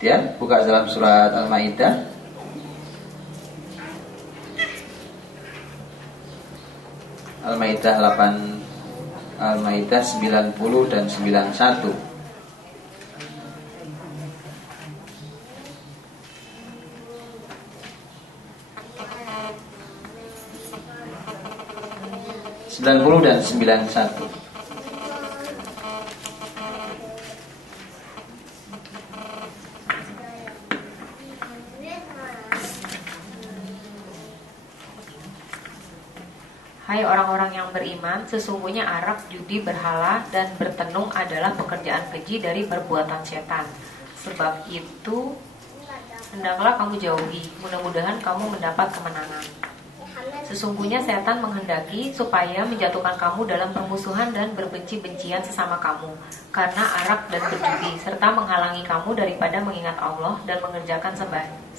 Ya, buka dalam surat Al-Maidah. Al-Maidah 90 dan 91. Dan 91. Hai orang-orang yang beriman, sesungguhnya arak, judi, berhala, dan bertenung adalah pekerjaan keji dari perbuatan setan. Sebab itu, hendaklah kamu jauhi, mudah-mudahan kamu mendapat kemenangan. Sesungguhnya setan menghendaki supaya menjatuhkan kamu dalam permusuhan dan berbenci-bencian sesama kamu karena arak dan berjudi, serta menghalangi kamu daripada mengingat Allah dan mengerjakan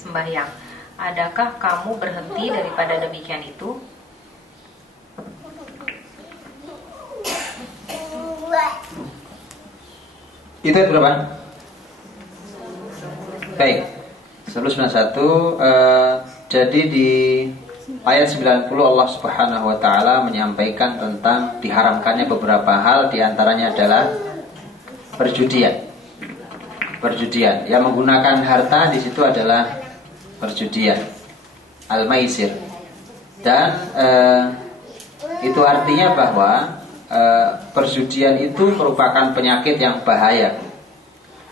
sembahyang. Adakah kamu berhenti daripada demikian itu? Itu berapa? Baik. 191. Jadi di ayat 90 Allah Subhanahu wa taala menyampaikan tentang diharamkannya beberapa hal, di antaranya adalah perjudian. Perjudian yang menggunakan harta di situ adalah perjudian, al-maisir. Dan itu artinya bahwa perjudian itu merupakan penyakit yang bahaya.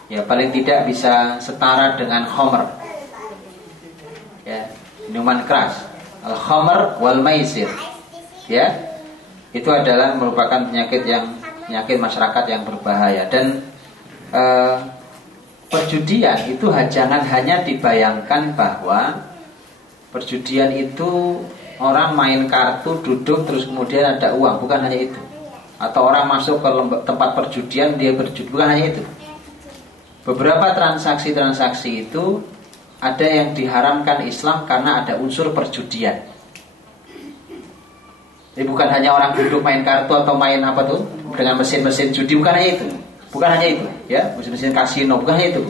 Ya, paling tidak bisa setara dengan khamr. Ya, minuman keras. Al-khamr wal maisir. Ya. Itu adalah merupakan penyakit masyarakat yang berbahaya. Dan perjudian itu jangan hanya dibayangkan bahwa perjudian itu orang main kartu, duduk terus kemudian ada uang, bukan hanya itu. Atau orang masuk ke tempat perjudian dia berjudi, bukan hanya itu. Beberapa transaksi-transaksi itu ada yang diharamkan Islam karena ada unsur perjudian. Jadi bukan hanya orang duduk main kartu atau main apa tuh dengan mesin-mesin judi, bukan hanya itu. Bukan hanya itu, ya, mesin-mesin kasino, bukan hanya itu.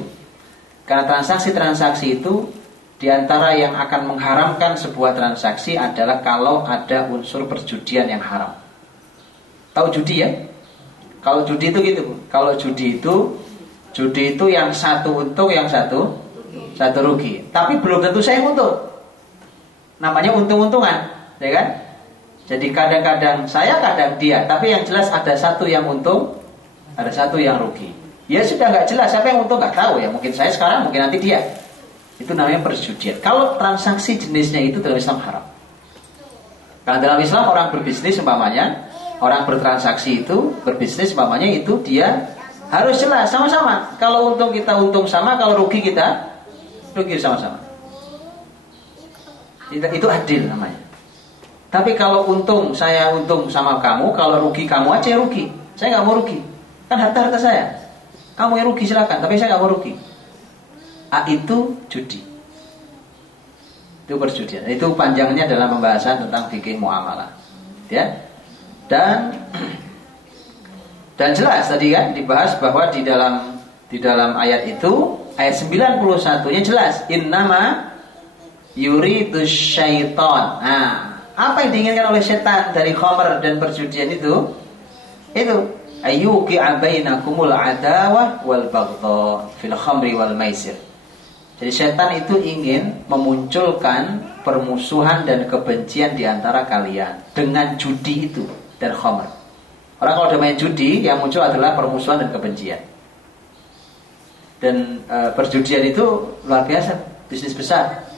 Karena transaksi-transaksi itu diantara yang akan mengharamkan sebuah transaksi adalah kalau ada unsur perjudian yang haram. Tahu judi ya? Kalau judi itu gitu, Bu. Kalau judi itu yang satu untung, yang satu rugi. Tapi belum tentu saya untung. Namanya untung-untungan, ya kan? Jadi kadang-kadang saya, kadang dia. Tapi yang jelas ada satu yang untung, ada satu yang rugi. Ya sudah nggak jelas siapa yang untung, nggak tahu ya. Mungkin saya sekarang, mungkin nanti dia. Itu namanya perjudian. Kalau transaksi jenisnya itu dalam Islam haram. Karena dalam Islam orang berbisnis umpamanya, orang bertransaksi itu, berbisnis umpamanya itu dia harus jelas sama-sama. Kalau untung kita untung sama, kalau rugi kita rugi sama-sama. Itu adil namanya. Tapi kalau untung saya untung sama kamu, kalau rugi kamu aja yang rugi. Saya nggak mau rugi. Kan harta saya. Kamu yang rugi silakan, tapi saya nggak mau rugi. Itu judi. Itu perjudian. Itu panjangnya dalam pembahasan tentang fikih muamalah. Ya. Dan jelas tadi kan dibahas bahwa di dalam ayat itu, ayat 91-nya jelas, innama yuridus syaiton. Nah, apa yang diinginkan oleh setan dari khamr dan perjudian itu? Itu ayyuqi'a bainakumul adawah wal baghdha fil khamri wal maisir. Jadi setan itu ingin memunculkan permusuhan dan kebencian di antara kalian dengan judi itu dan khamr. Orang kalau udah main judi, yang muncul adalah permusuhan dan kebencian. Dan perjudian itu luar biasa, bisnis besar.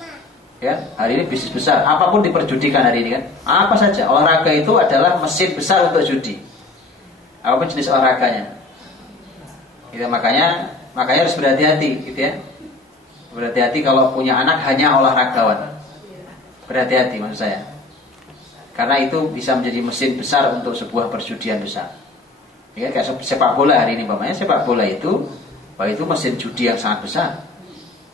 Ya, hari ini bisnis besar. Apapun diperjudikan hari ini kan. Apa saja, olahraga itu adalah mesin besar untuk judi. Apapun jenis olahraganya. Gitu, makanya harus berhati-hati, gitu ya. Berhati-hati kalau punya anak hanya olahragawan. Berhati-hati maksud saya. Karena itu bisa menjadi mesin besar untuk sebuah perjudian besar. Ya, kayak sepak bola hari ini umpamanya, sepak bola itu mesin judi yang sangat besar.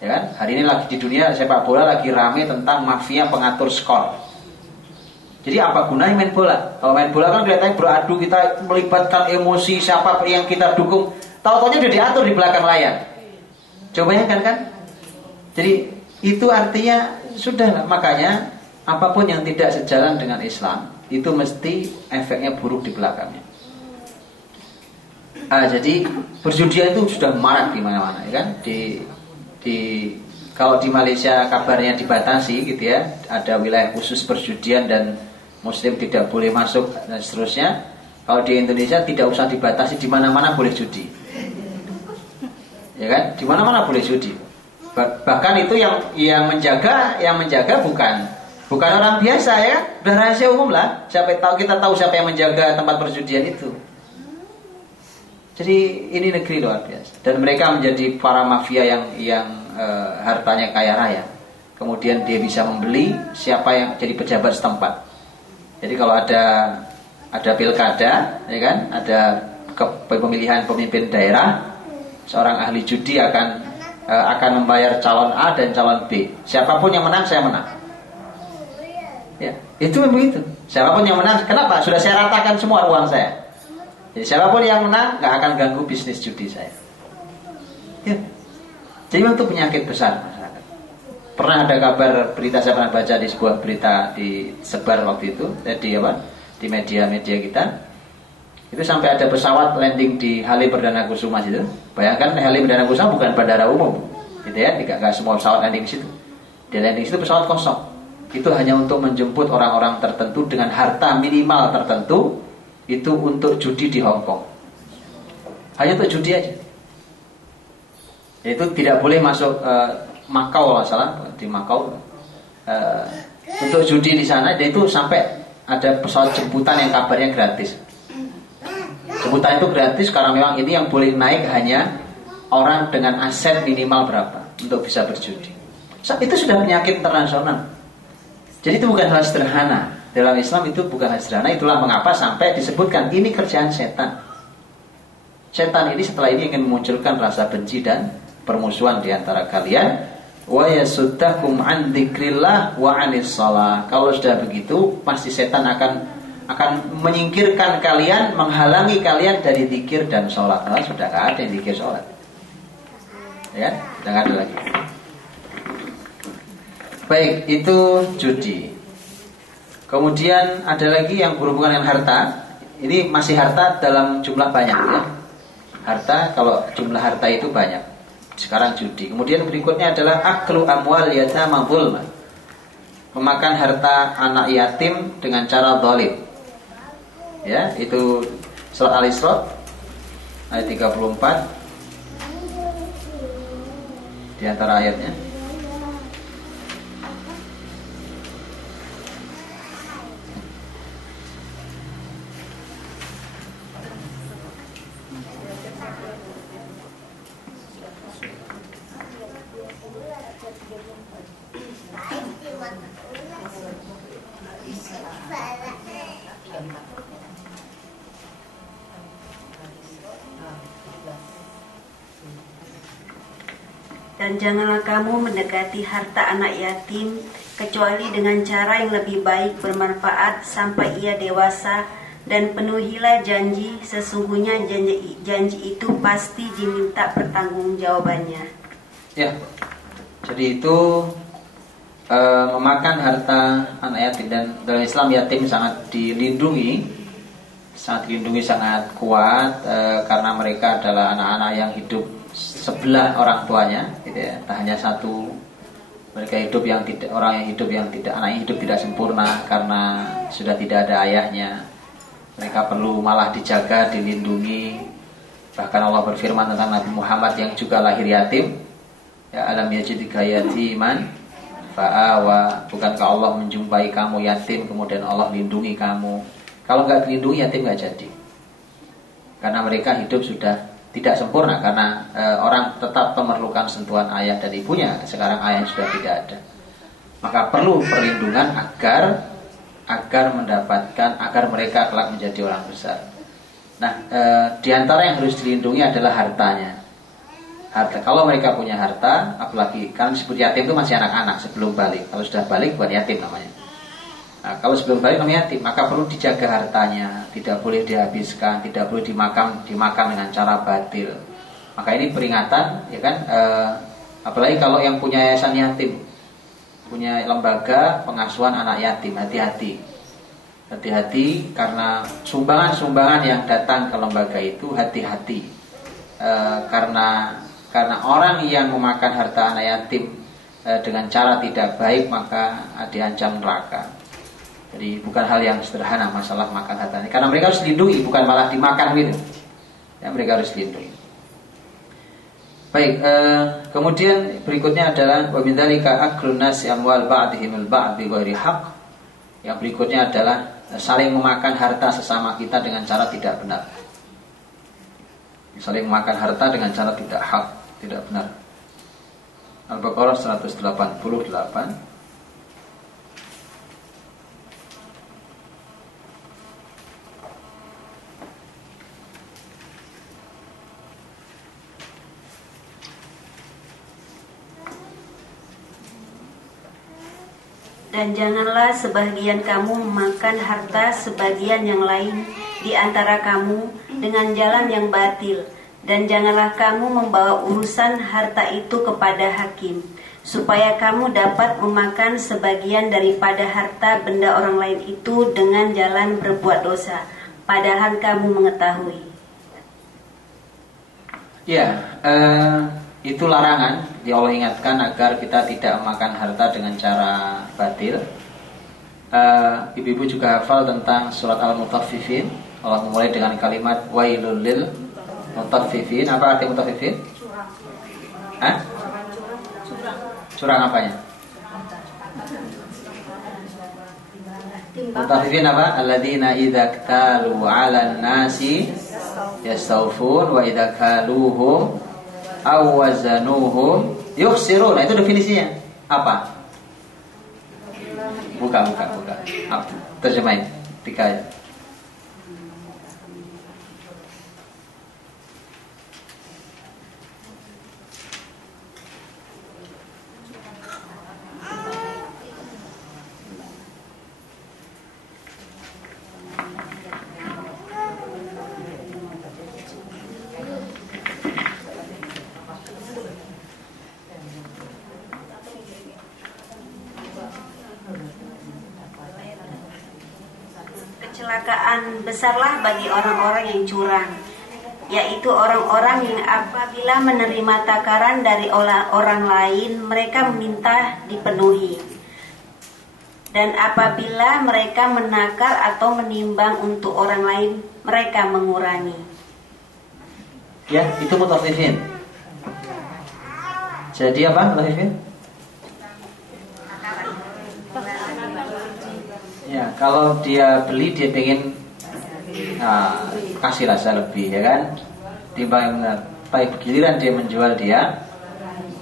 Ya kan? Hari ini lagi di dunia sepak bola lagi rame tentang mafia pengatur skor. Jadi apa gunanya main bola? Kalau main bola kan kelihatannya beradu, kita melibatkan emosi siapa yang kita dukung. Tahu-tahunya udah diatur di belakang layar. Coba bayangkan kan? Jadi itu artinya sudah, makanya apapun yang tidak sejalan dengan Islam itu mesti efeknya buruk di belakangnya. Jadi perjudian itu sudah marak di mana-mana, ya kan? Kalau di Malaysia kabarnya dibatasi gitu ya, ada wilayah khusus perjudian dan Muslim tidak boleh masuk dan seterusnya. Kalau di Indonesia tidak usah dibatasi, di mana-mana boleh judi, ya kan? Di mana-mana boleh judi. Bahkan itu yang menjaga bukan orang biasa, ya kan? Udah rahasia umum lah. Kita tahu siapa yang menjaga tempat perjudian itu. Jadi ini negeri luar biasa, dan mereka menjadi para mafia yang hartanya kaya raya. Kemudian dia bisa membeli siapa yang jadi pejabat setempat. Jadi kalau ada pilkada, ya kan, ada pemilihan pemimpin daerah, seorang ahli judi akan membayar calon A dan calon B. Siapapun yang menang, saya menang. Ya, itu begitu. Siapapun yang menang, kenapa? Sudah saya ratakan semua uang saya. Jadi siapapun yang menang nggak akan ganggu bisnis judi saya. Ya. Jadi itu penyakit besar masyarakat. Pernah ada kabar berita, saya pernah baca di sebuah berita disebar waktu itu di media-media kita. Itu sampai ada pesawat landing di Halim Perdana Kusuma situ. Bayangkan Halim Perdana Kusuma bukan bandara umum, gitu ya. Tidak semua pesawat landing di situ. Di landing di situ pesawat kosong. Itu hanya untuk menjemput orang-orang tertentu dengan harta minimal tertentu. Itu untuk judi di Hong Kong. Hanya untuk judi aja. Itu tidak boleh masuk Makau kalau salah, di Makau. Untuk judi di sana, dan itu sampai ada pesawat jemputan yang kabarnya gratis. Jemputan itu gratis karena memang ini yang boleh naik hanya orang dengan aset minimal berapa untuk bisa berjudi. Itu sudah penyakit internasional. Jadi itu bukan hal sederhana. Dalam Islam itu bukan hal sederhana. Itulah mengapa sampai disebutkan ini kerjaan setan. Setan ini setelah ini ingin memunculkan rasa benci dan permusuhan di antara kalian. Wa yasuddakum an dzikrillah wa anis shalah. Kalau sudah begitu, pasti setan akan menyingkirkan kalian, menghalangi kalian dari zikir dan sholat. Nah, sudah tidak ada yang zikir sholat, ya, sudah tidak ada lagi. Baik, itu judi. Kemudian ada lagi yang berhubungan dengan harta. Ini masih harta dalam jumlah banyak, ya. Harta, kalau jumlah harta itu banyak. Sekarang judi. Kemudian berikutnya adalah aklu amwal yatama zulman. Memakan harta anak yatim dengan cara zalim. Ya, itu surat Al-Isra ayat 34 di antara ayatnya. Dan janganlah kamu mendekati harta anak yatim kecuali dengan cara yang lebih baik bermanfaat sampai ia dewasa, dan penuhilah janji, sesungguhnya janji itu pasti diminta pertanggungjawabannya. Ya, jadi itu memakan harta anak yatim, dan dalam Islam yatim sangat dilindungi, sangat kuat karena mereka adalah anak-anak yang hidup sebelah orang tuanya, gitu ya. Tak hanya satu, mereka hidup yang tidak, orang yang hidup yang tidak, anak yang hidup tidak sempurna karena sudah tidak ada ayahnya. Mereka perlu malah dijaga, dilindungi. Bahkan Allah berfirman tentang Nabi Muhammad yang juga lahir yatim. Ya, alam yajidika yatiman fa'awa. Bukankah Allah menjumpai kamu yatim kemudian Allah lindungi kamu? Kalau nggak dilindungi, yatim nggak jadi. Karena mereka hidup sudah tidak sempurna, karena orang tetap memerlukan sentuhan ayah dan ibunya. Sekarang ayah sudah tidak ada, maka perlu perlindungan agar mendapatkan, agar mereka kelak menjadi orang besar. Nah, diantara yang harus dilindungi adalah hartanya. Harta, kalau mereka punya harta, apalagi kan disebut yatim itu masih anak-anak sebelum balik. Kalau sudah balik bukan yatim namanya. Nah, kalau sebelum balik namanya yatim, maka perlu dijaga hartanya, tidak boleh dihabiskan, tidak boleh dimakan dengan cara batil. Maka ini peringatan, ya kan? Apalagi kalau yang punya yayasan yatim, punya lembaga pengasuhan anak yatim, hati-hati. Hati-hati karena sumbangan-sumbangan yang datang ke lembaga itu hati-hati. Karena orang yang memakan harta anak yatim dengan cara tidak baik maka diancam neraka. Jadi bukan hal yang sederhana masalah makan harta ini. Karena mereka harus dilindungi, bukan malah dimakan gitu. Ya, mereka harus dilindungi. Baik, kemudian berikutnya adalah wa min dzalika aklun nasi amwal ba'dihim al-ba'd bi ghairi haqq. Yang berikutnya adalah saling memakan harta sesama kita dengan cara tidak benar. Saling memakan harta dengan cara tidak hak, tidak benar. Al-Baqarah 188. Dan janganlah sebagian kamu memakan harta sebagian yang lain di antara kamu dengan jalan yang batil. Dan janganlah kamu membawa urusan harta itu kepada hakim, supaya kamu dapat memakan sebagian daripada harta benda orang lain itu dengan jalan berbuat dosa, padahal kamu mengetahui. Ya, itu larangan. Allah ingatkan agar kita tidak memakan harta dengan cara batil. Ibu-ibu juga hafal tentang surat Al-Mutaffifin. Allah memulai dengan kalimat wailul lil mutaffifin. Apa arti mutaffifin? Hah? Curang apanya? Mutaffifin apa? Alladzina idza ktalu 'alan nasi yastawfun wa idza kaluhum aw wazanuhum yukhsirun. Nah, itu definisinya. Apa? Buka. Terjemahin. 3 ayat. Kecelakaan besarlah bagi orang-orang yang curang, yaitu orang-orang yang apabila menerima takaran dari orang lain, mereka meminta dipenuhi. Dan apabila mereka menakar atau menimbang untuk orang lain, mereka mengurangi. Ya, itu mutaffifin. Jadi apa mutaffifin? Ya, kalau dia beli dia pengen kasih rasa lebih, ya kan? Timbang yang benar. Baik, giliran dia menjual dia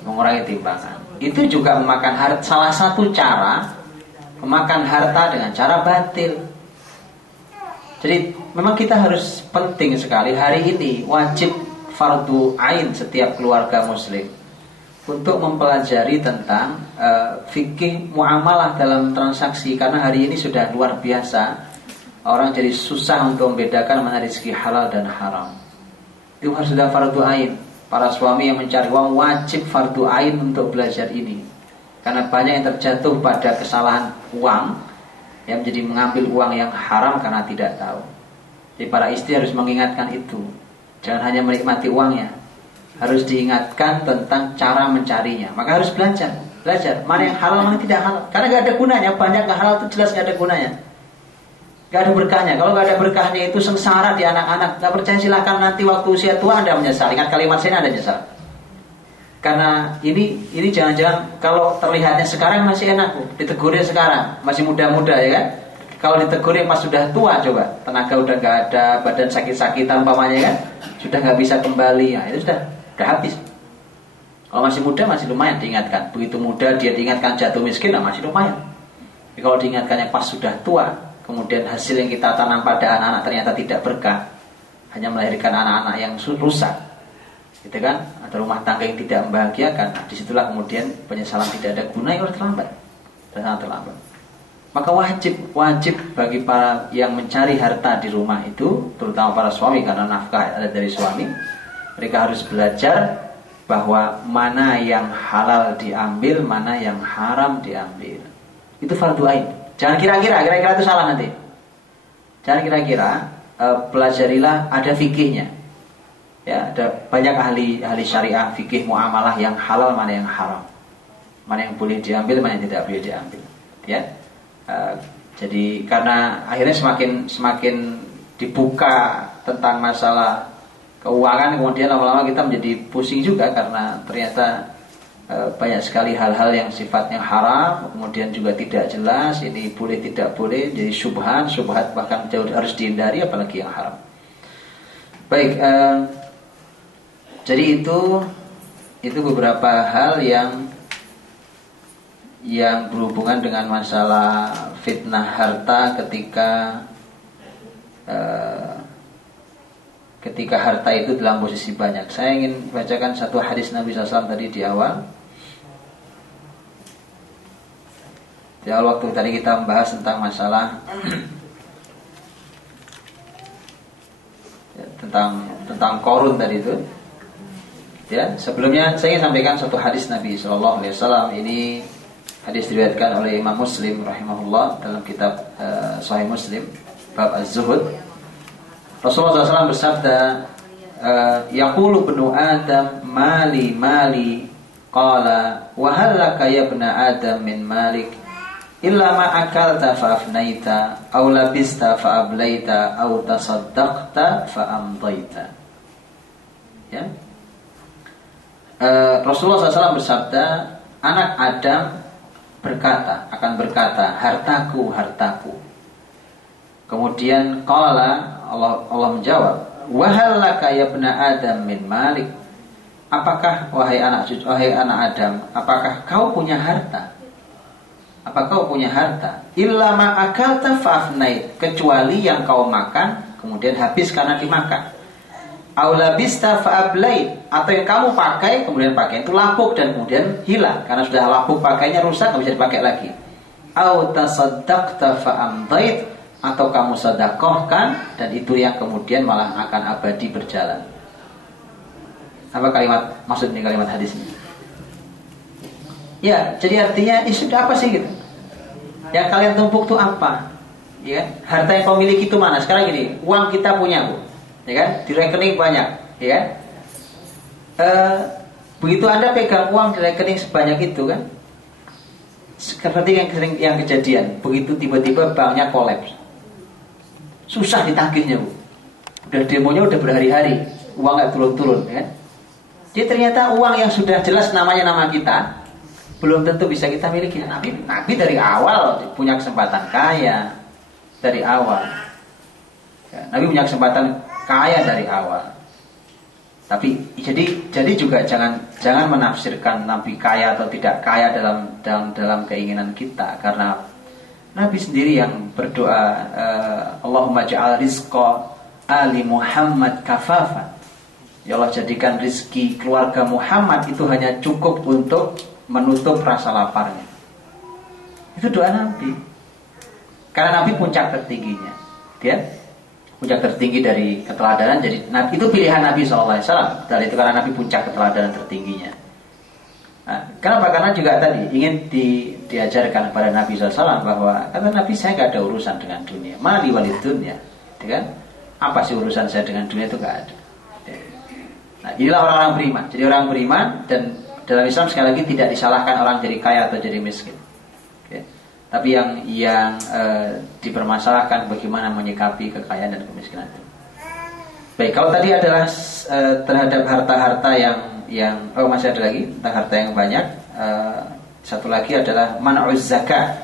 mengurangi timbangan. Itu juga memakan harta. Salah satu cara memakan harta dengan cara batil. Jadi memang kita harus penting sekali hari ini wajib fardu ain setiap keluarga muslim untuk mempelajari tentang fikih muamalah dalam transaksi, karena hari ini sudah luar biasa orang jadi susah untuk membedakan mana rezeki halal dan haram. Itu harus sudah fardu ain. Para suami yang mencari uang wajib fardu ain untuk belajar ini, karena banyak yang terjatuh pada kesalahan uang yang menjadi mengambil uang yang haram karena tidak tahu. Jadi para istri harus mengingatkan itu. Jangan hanya menikmati uangnya, harus diingatkan tentang cara mencarinya. Maka harus belajar mana yang halal, mana yang tidak halal. Karena gak ada gunanya. Banyak gak halal itu jelas gak ada gunanya, gak ada berkahnya. Kalau gak ada berkahnya itu sengsara di anak-anak. Gak percaya silahkan nanti waktu usia tua Anda menyesal. Ingat kalimat saya, Anda menyesal. Karena ini jangan-jangan kalau terlihatnya sekarang masih enak, ditegurnya sekarang masih muda-muda, ya kan. Kalau ditegurnya pas sudah tua, coba tenaga udah gak ada, badan sakit-sakitan umpamanya, kan, sudah gak bisa kembali, nah, itu sudah habis. Kalau masih muda masih lumayan diingatkan. Begitu muda dia diingatkan jatuh miskin, nah masih lumayan. Tapi kalau diingatkannya pas sudah tua, kemudian hasil yang kita tanam pada anak-anak ternyata tidak berkah, hanya melahirkan anak-anak yang rusak, gitu kan. Ada rumah tangga yang tidak membahagiakan. Nah, disitulah kemudian penyesalan tidak ada guna, yang sudah terlambat, sudah sangat terlambat. Maka wajib bagi para yang mencari harta di rumah itu, terutama para suami karena nafkah ada dari suami, Mereka harus belajar bahwa mana yang halal diambil, mana yang haram diambil. Itu fardu ain. Jangan kira-kira itu salah nanti. Jangan kira-kira, pelajarilah, ada fikihnya. Ya, ada banyak ahli syariah, fikih muamalah yang halal, mana yang haram. Mana yang boleh diambil, mana yang tidak boleh diambil. Ya. Jadi karena akhirnya semakin dibuka tentang masalah keuangan, kemudian lama-lama kita menjadi pusing juga karena ternyata banyak sekali hal-hal yang sifatnya haram, kemudian juga tidak jelas, ini boleh tidak boleh, jadi syubhat bahkan jauh harus dihindari, apalagi yang haram. Baik, jadi itu beberapa hal yang berhubungan dengan masalah fitnah harta ketika harta itu dalam posisi banyak. Saya ingin bacakan satu hadis Nabi SAW tadi di awal. Di awal waktu tadi kita membahas tentang masalah tentang korun tadi itu. Ya, sebelumnya saya ingin sampaikan satu hadis Nabi SAW. Ini hadis diriwayatkan oleh Imam Muslim rahimahullah dalam kitab Sahih Muslim bab Az-Zuhud. Rasulullah SAW bersabda, yaqulu ibnu Adam mali qala wa hal laka ya ibna Adam min malik illa ma akalta fa afnaita aw labista fa ablaita aw tasaddaqta fa amdaita. Ya. Rasulullah SAW bersabda, anak Adam akan berkata, hartaku. Kemudian qala, Allah menjawab, wahal laka ya ibna Adam min malik. Apakah wahai anak Adam, apakah kau punya harta? Illa ma akalta fa afnait, kecuali yang kau makan kemudian habis karena dimakan. Aw labista fa ablait, atau yang kamu pakai kemudian pakaian itu lapuk dan kemudian hilang karena sudah lapuk, pakainya rusak, enggak bisa dipakai lagi. Aw tasaddaqta fa amdait, atau kamu sedekahkan dan itu yang kemudian malah akan abadi berjalan. Apa maksud ini kalimat hadis ini? Ya, jadi artinya sudah apa sih gitu? Yang kalian tumpuk itu apa? Ya, harta yang kau miliki itu mana? Sekarang gini, uang kita punya, Bu. Ya kan? Di rekening banyak, ya kan? Begitu Anda pegang uang di rekening sebanyak itu kan? Seperti yang kejadian, begitu tiba-tiba banknya kolaps. Susah ditagihnya, Bu. Udah demonya udah berhari-hari, uang nggak turun-turun, ya. Jadi ternyata uang yang sudah jelas namanya nama kita belum tentu bisa kita miliki. Nabi dari awal punya kesempatan kaya dari awal. Ya, Nabi punya kesempatan kaya dari awal. Tapi jadi juga jangan menafsirkan Nabi kaya atau tidak kaya dalam keinginan kita, karena Nabi sendiri yang berdoa, Allahumma ja'al rizqa ali Muhammad kafafan. Ya Allah, jadikan rizki keluarga Muhammad itu hanya cukup untuk menutup rasa laparnya. Itu doa Nabi. Karena Nabi puncak tertingginya. Dia puncak tertinggi dari keteladanan. Jadi itu pilihan Nabi SAW. Dan itu karena Nabi puncak keteladanan tertingginya. Nah, kenapa? Karena juga tadi ingin diajarkan kepada Nabi SAW bahwa kata Nabi, saya gak ada urusan dengan dunia. Mali walid dunia, kan? Apa sih urusan saya dengan dunia, itu gak ada. Nah, inilah orang-orang beriman. Jadi orang beriman, dan dalam Islam sekali lagi tidak disalahkan orang jadi kaya atau jadi miskin. Oke. Tapi yang dipermasalahkan bagaimana menyikapi kekayaan dan kemiskinan itu. Baik, kalau tadi adalah terhadap harta-harta yang masih ada lagi tentang harta yang banyak. Satu lagi adalah man'uz zakat,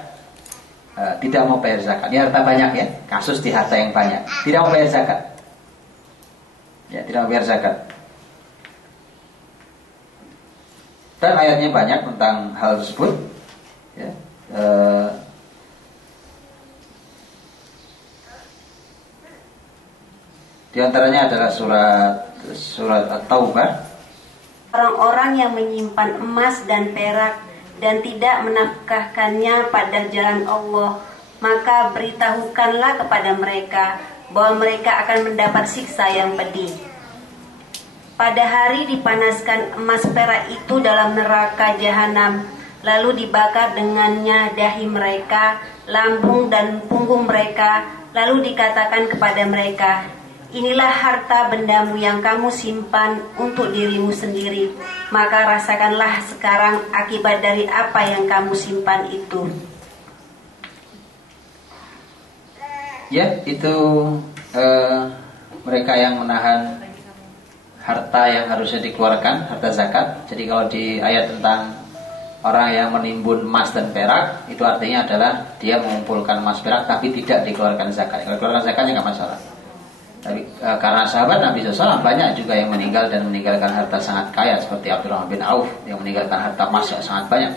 tidak mau bayar zakat. Ini harta banyak ya, kasus di harta yang banyak, tidak mau bayar zakat. Ya, tidak mau bayar zakat. Dan ayatnya banyak tentang hal tersebut. Ya, di antaranya adalah surat At-Taubah. Orang-orang yang menyimpan emas dan perak dan tidak menafkahkannya pada jalan Allah, maka beritahukanlah kepada mereka bahwa mereka akan mendapat siksa yang pedih. Pada hari dipanaskan emas perak itu dalam neraka jahanam, lalu dibakar dengannya dahi mereka, lambung dan punggung mereka, lalu dikatakan kepada mereka, inilah harta bendamu yang kamu simpan untuk dirimu sendiri, maka rasakanlah sekarang akibat dari apa yang kamu simpan itu. Ya, itu mereka yang menahan harta yang harusnya dikeluarkan, harta zakat. Jadi kalau di ayat tentang orang yang menimbun emas dan perak, itu artinya adalah dia mengumpulkan emas perak tapi tidak dikeluarkan zakat. Kalau dikeluarkan zakatnya nggak masalah. Tapi karena sahabat Nabi SAW banyak juga yang meninggal dan meninggalkan harta sangat kaya, seperti Abdurrahman bin Auf yang meninggalkan harta emas yang sangat banyak.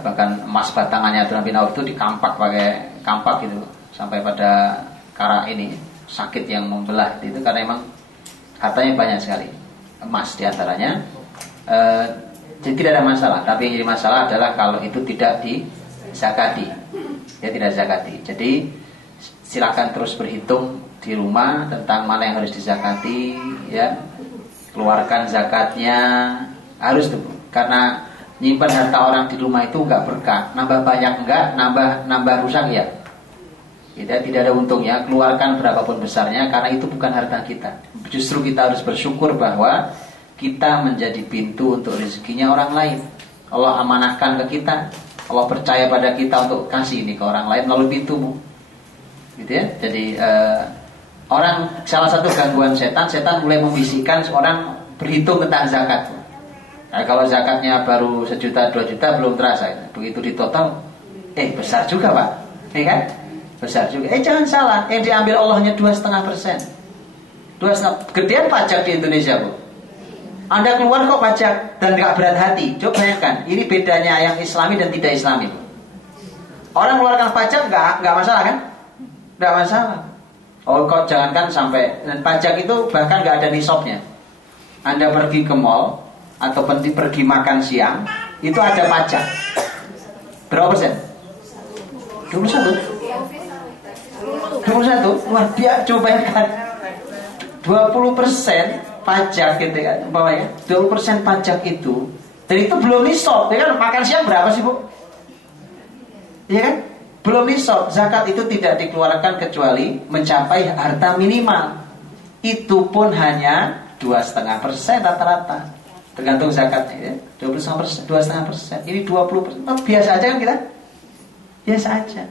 Bahkan emas batangannya Abdurrahman bin Auf itu dikampak pakai kampak gitu, sampai pada kara ini sakit yang membelah itu karena memang hartanya banyak sekali, emas diantaranya. Jadi tidak ada masalah. Tapi yang jadi masalah adalah kalau itu tidak dizakati, ya tidak zakati. Jadi silakan terus berhitung di rumah tentang mana yang harus dizakati, ya keluarkan zakatnya harus tuh. Karena nyimpan harta orang di rumah itu nggak berkah, nambah banyak enggak, nambah rusak ya. Tidak ada untungnya. Keluarkan berapapun besarnya karena itu bukan harta kita. Justru kita harus bersyukur bahwa kita menjadi pintu untuk rezekinya orang lain. Allah amanahkan ke kita, Allah percaya pada kita untuk kasih ini ke orang lain melalui pintumu, gitu ya. Jadi orang, salah satu gangguan setan mulai membisikkan seorang berhitung tentang zakat. Nah, kalau zakatnya baru 1 juta 2 juta belum terasa, begitu ditotal, besar juga pak, ya kan? Besar juga. Jangan salah, yang diambil Allahnya 2,5%. 2,5%. Gedean pajak di Indonesia bu. Anda keluar kok pajak dan gak berat hati. Coba bayangkan, ini bedanya yang Islami dan tidak Islami bu. Orang keluarkan pajak gak masalah kan? Gak masalah. Oh kok jangankan sampai, dan pajak itu bahkan gak ada nisabnya. Anda pergi ke mall atau pergi makan siang, itu ada pajak. Berapa persen? 21. 21, luar biasa. Coba bayangkan 20% pajak gitu kan, umpamanya 20% pajak itu, dan itu belum nisab, ya kan? Makan siang berapa sih bu? Ya kan? Belum nisab. Zakat itu tidak dikeluarkan kecuali mencapai harta minimal. Itu pun hanya 2,5% rata-rata, tergantung zakatnya ya. 20%, 2,5%. Ini 20%. Biasa aja kan kita? Biasa aja.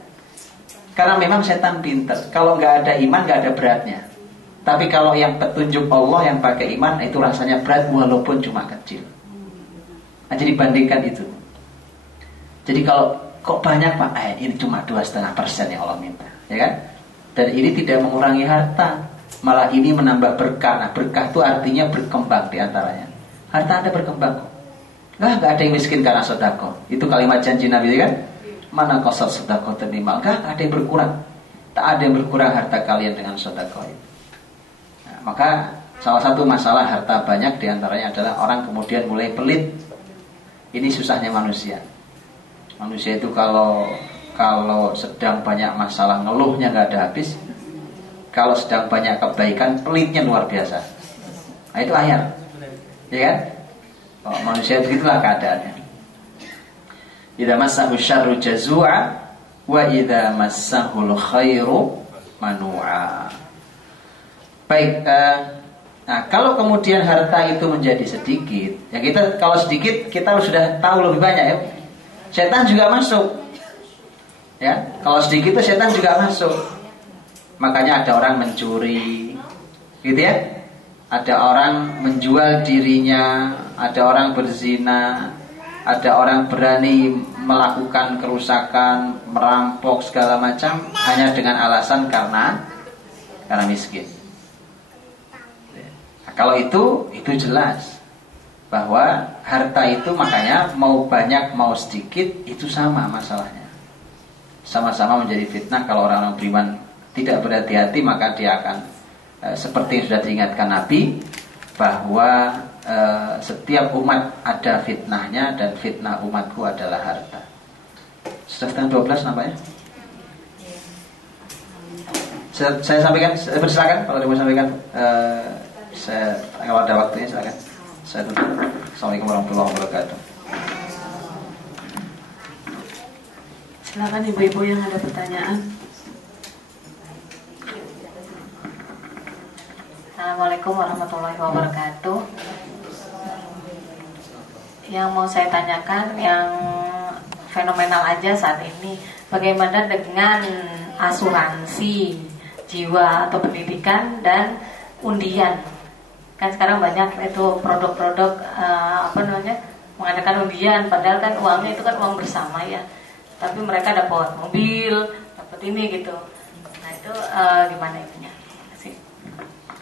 Karena memang setan pinter. Kalau nggak ada iman nggak ada beratnya. Tapi kalau yang petunjuk Allah yang pakai iman, itu rasanya berat walaupun cuma kecil. Nah, jadi bandingkan itu. Jadi kalau kok banyak pak, ini cuma 2,5% yang Allah minta, ya kan? Dan ini tidak mengurangi harta, malah ini menambah berkah. Nah, berkah itu artinya berkembang diantaranya. Harta Anda berkembang kok. Nggak ada yang miskin karena sedekah. Itu kalimat janji Nabi kan? Mana kosot sedekah ternimal? Nggak ada yang berkurang. Tak ada yang berkurang harta kalian dengan sedekah itu. Nah, maka salah satu masalah harta banyak diantaranya adalah orang kemudian mulai pelit. Ini susahnya manusia. Manusia itu kalau sedang banyak masalah ngeluhnya nggak ada habis. Kalau sedang banyak kebaikan pelitnya luar biasa. Nah itu ayat, ya kan? Oh, manusia begitulah keadaannya. Idza massahu syarru jazua wa idza massahul khairu manu'a. Baik, nah kalau kemudian harta itu menjadi sedikit, ya kita kalau sedikit kita sudah tahu lebih banyak ya. Setan juga masuk. Ya, kalau sedikit itu setan juga masuk. Makanya ada orang mencuri, gitu ya. Ada orang menjual dirinya, ada orang berzina, ada orang berani melakukan kerusakan, merampok segala macam hanya dengan alasan karena miskin. Nah, kalau itu jelas bahwa harta itu makanya mau banyak mau sedikit itu sama masalahnya. Sama-sama menjadi fitnah. Kalau orang-orang beriman tidak berhati-hati maka dia akan seperti yang sudah diingatkan Nabi bahwa setiap umat ada fitnahnya dan fitnah umatku adalah harta. Sudah setengah 12 nampaknya. Saya sampaikan, bersilakan kalau mau sampaikan Kalau ada waktunya silakan. Saya tutup. Assalamualaikum warahmatullahi wabarakatuh. Silakan ibu-ibu yang ada pertanyaan. Assalamualaikum warahmatullahi wabarakatuh. Yang mau saya tanyakan yang fenomenal aja saat ini, bagaimana dengan asuransi jiwa atau pendidikan dan undian? Kan sekarang banyak itu produk-produk mengadakan undian, padahal kan uangnya itu kan uang bersama ya. Tapi mereka dapat mobil, dapat ini gitu. Nah itu gimana itunya?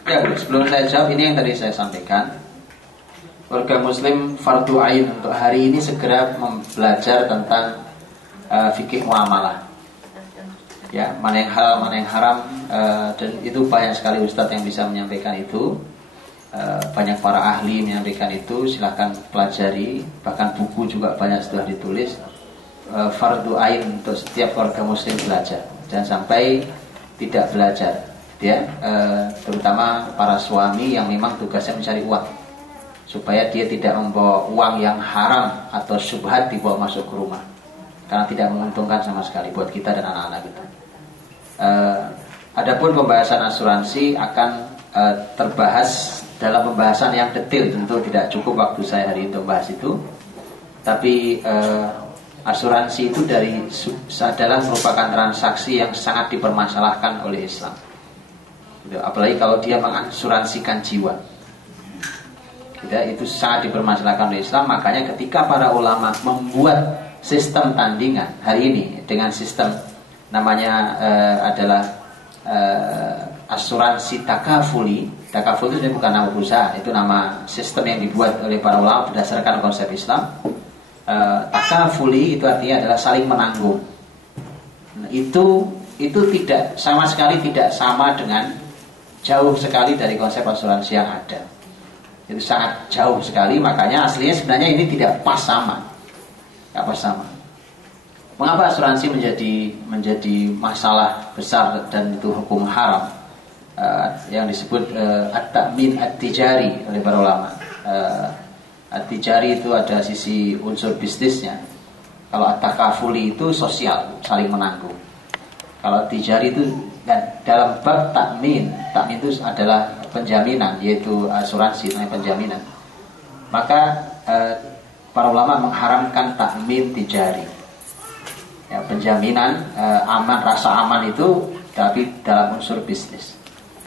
Ya, sebelum saya jawab, ini yang tadi saya sampaikan. Warga muslim fardu ain untuk hari ini segera belajar tentang fikih muamalah. Ya, mana yang halal, mana yang haram, dan itu banyak sekali ustadz yang bisa menyampaikan itu. Banyak para ahli menyampaikan itu, silahkan pelajari. Bahkan buku juga banyak sudah ditulis. Fardu ain untuk setiap warga muslim belajar. Jangan sampai tidak belajar, ya. Terutama para suami yang memang tugasnya mencari uang, supaya dia tidak membawa uang yang haram atau syubhat dibawa masuk ke rumah, karena tidak menguntungkan sama sekali buat kita dan anak-anak kita. Adapun pembahasan asuransi akan terbahas dalam pembahasan yang detail, tentu tidak cukup waktu saya hari ini untuk bahas itu. Tapi asuransi itu adalah merupakan transaksi yang sangat dipermasalahkan oleh Islam. Apalagi kalau dia mengasuransikan jiwa. Itu sangat dipermasalahkan oleh Islam. Makanya ketika para ulama membuat sistem tandingan hari ini dengan sistem namanya adalah asuransi takafuli. Takaful itu bukan nama perusahaan, itu nama sistem yang dibuat oleh para ulama berdasarkan konsep Islam. Takafuli itu artinya adalah saling menanggung. Nah, itu tidak sama sekali, tidak sama dengan, jauh sekali dari konsep asuransi yang ada. Itu sangat jauh sekali. Makanya aslinya sebenarnya ini tidak pas sama. Tidak pas sama. Mengapa asuransi menjadi masalah besar dan itu hukum haram, yang disebut at-ta'min at-tijari oleh para ulama. At-tijari itu ada sisi unsur bisnisnya. Kalau at-takafuli itu sosial, saling menanggung. Kalau at-tijari itu, dan dalam bab takmin itu adalah penjaminan, yaitu asuransi, namanya penjaminan. Maka para ulama mengharamkan takmin tijari, ya, penjaminan aman, rasa aman itu tapi dalam unsur bisnis.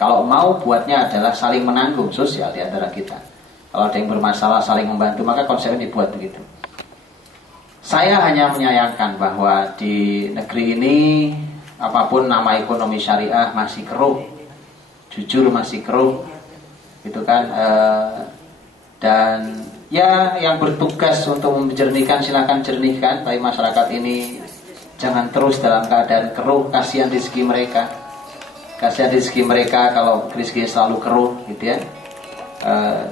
Kalau mau buatnya adalah saling menanggung sosial di antara kita. Kalau ada yang bermasalah saling membantu, maka konsepnya dibuat begitu. Saya hanya menyayangkan bahwa di negeri ini apapun nama ekonomi syariah masih keruh, jujur masih keruh, gitu kan. Dan ya yang bertugas untuk menjernihkan silakan jernihkan, tapi masyarakat ini jangan terus dalam keadaan keruh. Kasihan rezeki mereka, kasihan rezeki mereka kalau rezeki selalu keruh, gitu ya.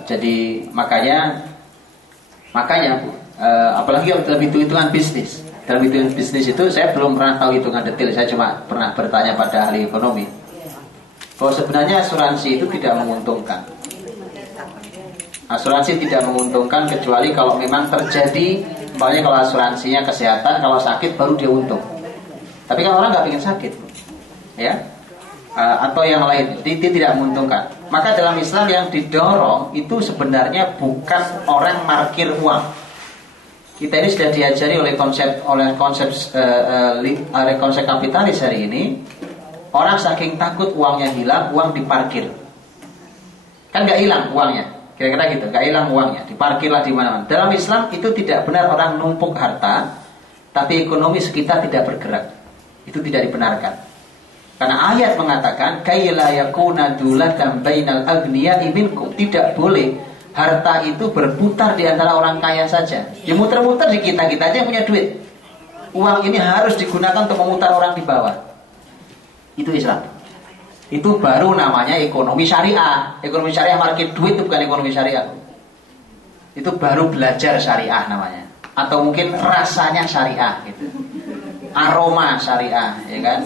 Jadi makanya Bu, apalagi dalam hitungan bisnis. Dalam hitungan bisnis itu saya belum pernah tahu hitungan detail. Saya cuma pernah bertanya pada ahli ekonomi bahwa sebenarnya asuransi itu tidak menguntungkan. Asuransi tidak menguntungkan kecuali kalau memang terjadi, umpamanya kalau asuransinya kesehatan, kalau sakit baru dia untung. Tapi kan orang nggak ingin sakit, ya, atau yang lain, dia tidak menguntungkan. Maka dalam Islam yang didorong itu sebenarnya bukan orang markir uang. Kita ini sudah diajari oleh konsep kapitalis hari ini. Orang saking takut uangnya hilang, uang diparkir. Kan nggak hilang uangnya, kira-kira gitu, nggak hilang uangnya, diparkirlah di mana-mana. Dalam Islam itu tidak benar orang numpuk harta, tapi ekonomi sekitar tidak bergerak. Itu tidak dibenarkan. Karena ayat mengatakan kaila yakuna dulatan bainal agniya'i minkum, tidak boleh harta itu berputar di antara orang kaya saja. Ya muter-muter di kita-kita aja yang punya duit. Uang ini harus digunakan untuk memutar orang di bawah. Itu Islam. Itu baru namanya ekonomi syariah. Ekonomi syariah market duit itu bukan ekonomi syariah. Itu baru belajar syariah namanya. Atau mungkin rasanya syariah gitu. Aroma syariah, ya kan?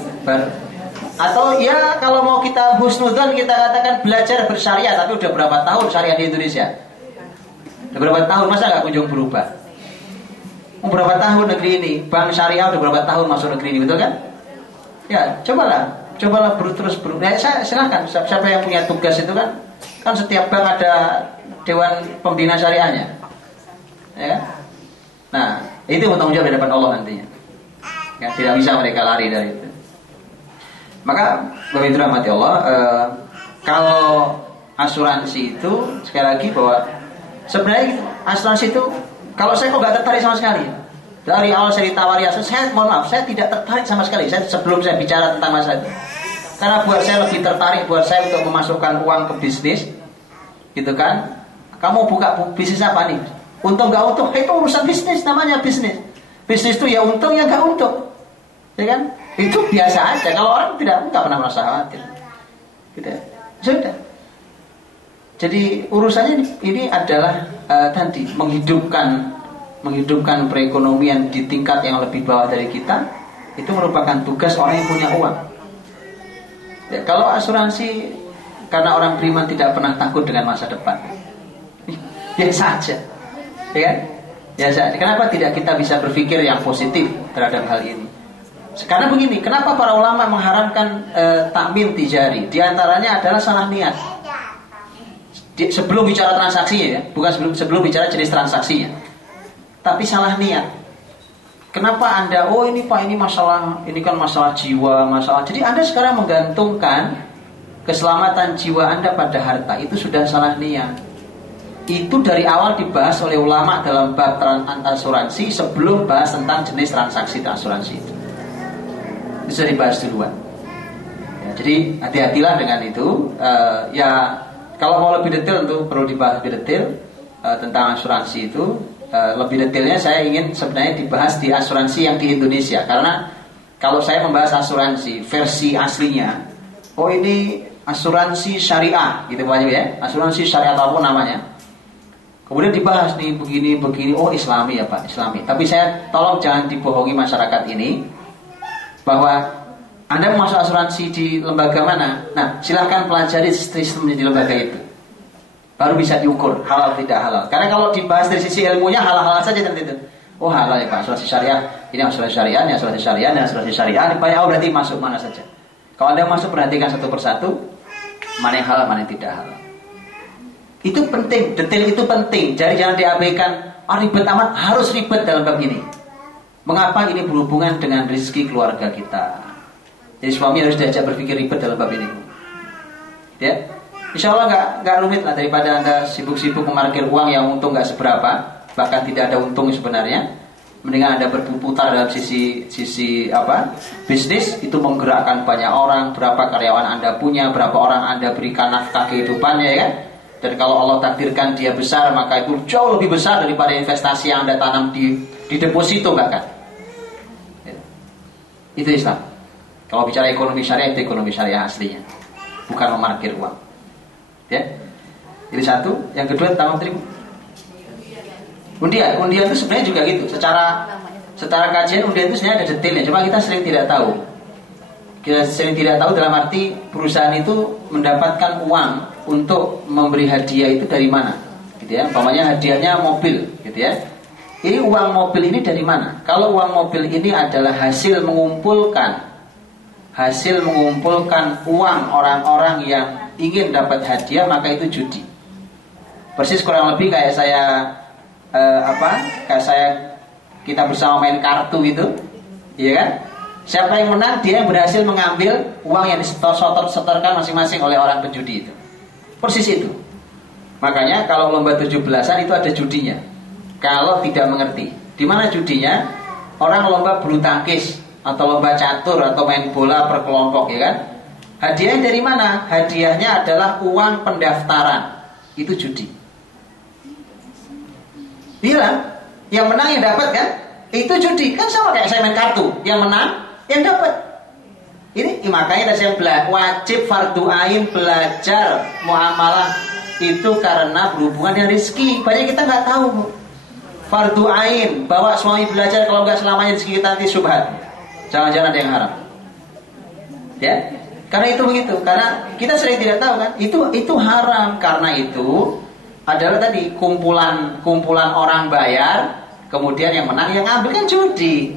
Atau ya kalau mau kita husnudzon, kita katakan belajar bersyariah. Tapi udah berapa tahun syariah di Indonesia? Udah berapa tahun, masa nggak kunjung berubah? Berapa tahun negeri ini, bank syariah udah berapa tahun masuk negeri ini, betul kan? Ya, cobalah terus ya, silahkan, siapa yang punya tugas itu kan setiap bank ada dewan pembina syariahnya, ya. Nah, itu tanggung jawab di depan Allah nantinya. Ya, tidak bisa mereka lari dari itu. Maka Bapak Ibu rahmati Allah, kalau asuransi itu sekali lagi bahwa sebenarnya gitu, asuransi itu kalau saya kok nggak tertarik sama sekali. Dari awal saya ditawari asuransi, saya mohon maaf, saya tidak tertarik sama sekali. Sebelum saya bicara tentang masalah itu, karena buat saya lebih tertarik, buat saya untuk memasukkan uang ke bisnis, gitu kan? Kamu buka bisnis apa nih? Untung nggak untung? Itu urusan bisnis, namanya bisnis. Bisnis itu ya untung ya nggak untung, ya kan? Itu biasa aja. Kalau orang nggak pernah merasa khawatir, gitu ya. Sudah. Jadi urusannya ini adalah tadi menghidupkan perekonomian di tingkat yang lebih bawah dari kita. Itu merupakan tugas orang yang punya uang. Ya, kalau asuransi, karena orang beriman tidak pernah takut dengan masa depan, biasa aja, ya kan? Biasa. Kenapa tidak kita bisa berpikir yang positif terhadap hal ini? Karena begini, kenapa para ulama mengharamkan takmin tijari? Di antaranya adalah salah niat. Sebelum bicara transaksinya ya, bukan sebelum bicara jenis transaksinya, tapi salah niat. Kenapa Anda, oh ini Pak, ini kan masalah jiwa, masalah. Jadi Anda sekarang menggantungkan keselamatan jiwa Anda pada harta, itu sudah salah niat. Itu dari awal dibahas oleh ulama dalam bab asuransi sebelum bahas tentang jenis transaksi asuransi itu. Itu sudah dibahas duluan. Ya, jadi hati-hatilah dengan itu. Ya, kalau mau lebih detail tentu perlu dibahas lebih detail tentang asuransi itu. Lebih detailnya saya ingin sebenarnya dibahas di asuransi yang di Indonesia. Karena kalau saya membahas asuransi versi aslinya, oh ini asuransi syariah gitu Pak ya, asuransi syariah apapun namanya. Kemudian dibahas nih begini, oh Islami ya Pak, Islami. Tapi saya tolong jangan dibohongi masyarakat ini bahwa Anda masuk asuransi di lembaga mana? Nah, silahkan pelajari sistem di lembaga itu. Baru bisa diukur halal tidak halal. Karena kalau dibahas dari sisi ilmunya halal-halal saja nanti itu. Oh halal ya Pak, asuransi syariah. Ini asuransi syariah, ini asuransi syariah, ini asuransi syariah. Ini banyak, oh berarti masuk mana saja. Kalau Anda masuk perhatikan satu persatu, mana yang halal, mana yang tidak halal. Itu penting, detail itu penting. Jadi jangan diabaikan. Ribet amat, harus ribet dalam bab ini. Mengapa ini berhubungan dengan rezeki keluarga kita? Jadi suami harus diajak berpikir ribet dalam bab ini. Ya. Insya Allah nggak rumit lah, daripada Anda sibuk-sibuk memarkir uang yang untung nggak seberapa, bahkan tidak ada untung sebenarnya. Mendingan Anda berputar dalam sisi bisnis, itu menggerakkan banyak orang, berapa karyawan Anda punya, berapa orang Anda berikan nafkah kehidupannya ya kan. Dan kalau Allah takdirkan dia besar, maka itu jauh lebih besar daripada investasi yang Anda tanam di deposito bahkan. Itu Islam. Kalau bicara ekonomi syariah, itu ekonomi syariah aslinya, bukan memarkir uang. Ya, jadi satu. Yang kedua tentang undian itu sebenarnya juga gitu. Secara kajian undian itu sebenarnya ada detailnya. Cuma kita sering tidak tahu. Kita sering tidak tahu dalam arti perusahaan itu mendapatkan uang untuk memberi hadiah itu dari mana, gitu ya. Umpamanya hadiahnya mobil, gitu ya. Ini uang mobil ini dari mana? Kalau uang mobil ini adalah hasil mengumpulkan uang orang-orang yang ingin dapat hadiah, maka itu judi. Persis kurang lebih kayak kita bersama main kartu itu, iya kan? Siapa yang menang, dia yang berhasil mengambil uang yang disetorkan masing-masing oleh orang penjudi itu. Persis itu. Makanya kalau lomba 17-an itu ada judinya. Kalau tidak mengerti, di mana judinya? Orang lomba bulu tangkis atau lomba catur atau main bola per kelompok, ya kan? Hadiahnya dari mana? Hadiahnya adalah uang pendaftaran. Itu judi. Bilang, yang menang yang dapat kan? Itu judi. Kan sama kayak saya main kartu. Yang menang, yang dapat. Ini makanya saya bilang wajib fardu ain belajar muamalah itu karena berhubungan dengan rezeki. Banyak kita nggak tahu. Fardu ain, bawa suami belajar, kalau nggak selamanya rezeki kita nanti subhat. Jangan-jangan ada yang haram. Ya. Karena itu begitu, karena kita sering tidak tahu kan, itu haram. Karena itu adalah tadi kumpulan orang bayar, kemudian yang menang yang ambil kan judi.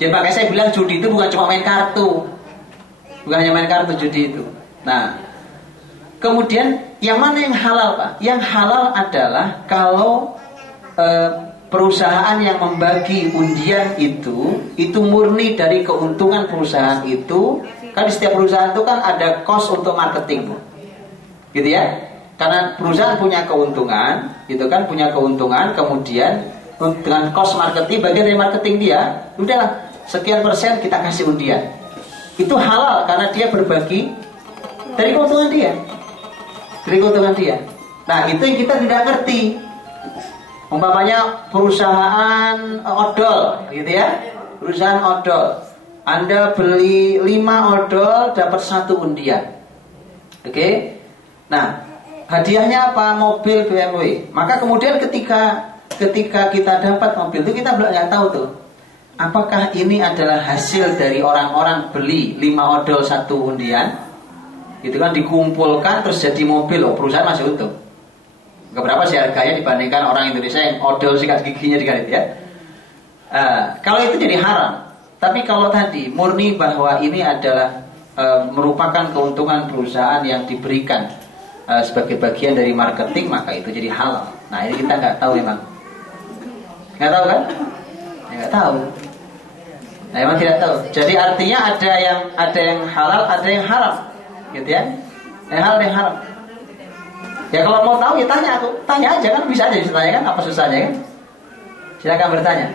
Jadi makanya saya bilang judi itu bukan cuma main kartu, bukan hanya main kartu judi itu. Nah, kemudian yang mana yang halal Pak? Yang halal adalah kalau perusahaan yang membagi undian itu murni dari keuntungan perusahaan itu. Kan di setiap perusahaan itu kan ada cost untuk marketing, gitu ya. Karena perusahaan punya keuntungan, gitu kan, punya keuntungan, kemudian dengan cost marketing, bagian dari marketing dia, udahlah sekian persen kita kasih undian. Itu halal karena dia berbagi dari keuntungan dia, Nah itu yang kita tidak ngerti. Umpamanya perusahaan odol, gitu ya, perusahaan odol. Anda beli 5 odol dapat 1 undian. Oke? Nah, hadiahnya apa? Mobil BMW. Maka kemudian ketika kita dapat mobil itu kita nggak tahu tuh, apakah ini adalah hasil dari orang-orang beli 5 odol 1 undian? Itu kan dikumpulkan terus jadi mobil. Oh, perusahaan masih untung. Berapa sih harganya dibandingkan orang Indonesia yang odol sikat giginya dikali ya? Kalau itu jadi haram. Tapi kalau tadi murni bahwa ini adalah merupakan keuntungan perusahaan yang diberikan sebagai bagian dari marketing, maka itu jadi halal. Nah ini kita nggak tahu memang, nggak tahu kan? Ya, nggak tahu. Nah memang tidak tahu. Jadi artinya ada yang halal, ada yang haram, gitu ya? Yang halal, yang haram. Ya kalau mau tahu ya tanya aja kan, bisa aja ditanyakan, apa susahnya kan? Silakan bertanya.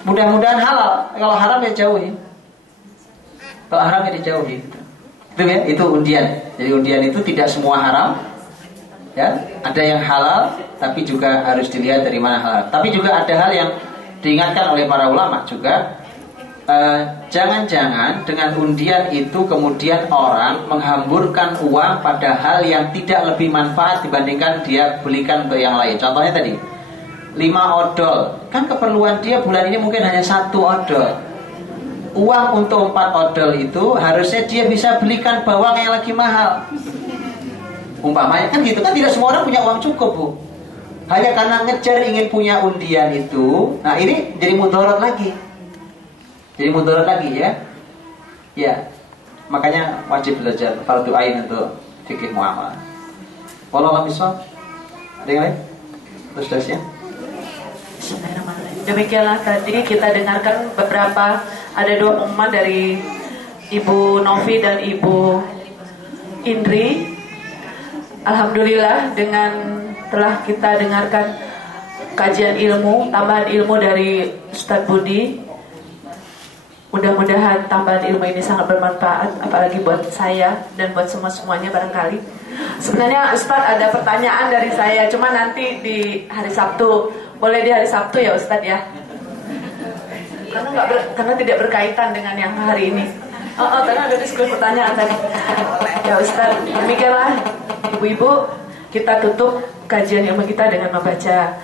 Mudah-mudahan halal. Kalau haram ya jauhi. Kalau haram ya dijauhi. Itu ya, itu undian. Jadi undian itu tidak semua haram. Ya, ada yang halal, tapi juga harus dilihat dari mana halal. Tapi juga ada hal yang diingatkan oleh para ulama juga. Jangan-jangan dengan undian itu kemudian orang menghamburkan uang pada hal yang tidak lebih manfaat dibandingkan dia belikan untuk yang lain. Contohnya tadi 5 odol, kan keperluan dia bulan ini mungkin hanya 1 odol. Uang untuk 4 odol itu harusnya dia bisa belikan bawang yang lagi mahal. Umpamanya kan gitu kan, tidak semua orang punya uang cukup Bu. Hanya karena ngejar ingin punya undian itu, nah ini jadi mudarat lagi. Ya. Ya. Makanya wajib belajar fardu ain untuk fikih muamalah. Wallahu a'lam. Ada yang lain? Terus ya. Demikianlah tadi kita dengarkan beberapa, ada 2 pengumuman dari Ibu Novi dan Ibu Indri. Alhamdulillah dengan telah kita dengarkan kajian ilmu, tambahan ilmu dari Ustadz Budi. Mudah-mudahan tambahan ilmu ini sangat bermanfaat, apalagi buat saya dan buat semuanya barangkali. Sebenarnya Ustadz ada pertanyaan dari saya, cuma nanti di hari Sabtu. Boleh di hari Sabtu ya Ustadz ya? Karena tidak berkaitan dengan yang hari ini. Karena ada diskusi pertanyaan tadi. Ya Ustadz, demikianlah ibu-ibu, kita tutup kajian ilmu kita dengan membaca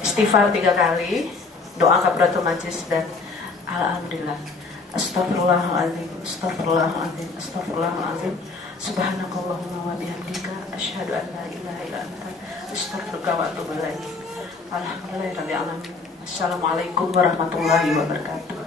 istighfar 3 kali, doa kafaratul majlis dan alhamdulillah. Astagfirullahaladzim, astagfirullahaladzim, astagfirullahaladzim. Subhanakallahumma wa bihamdika asyhadu an la ilaha illa anta astaghfiruka wa atubu ilaik. Alhamdulillahirabbil alamin. Assalamualaikum warahmatullahi wabarakatuh.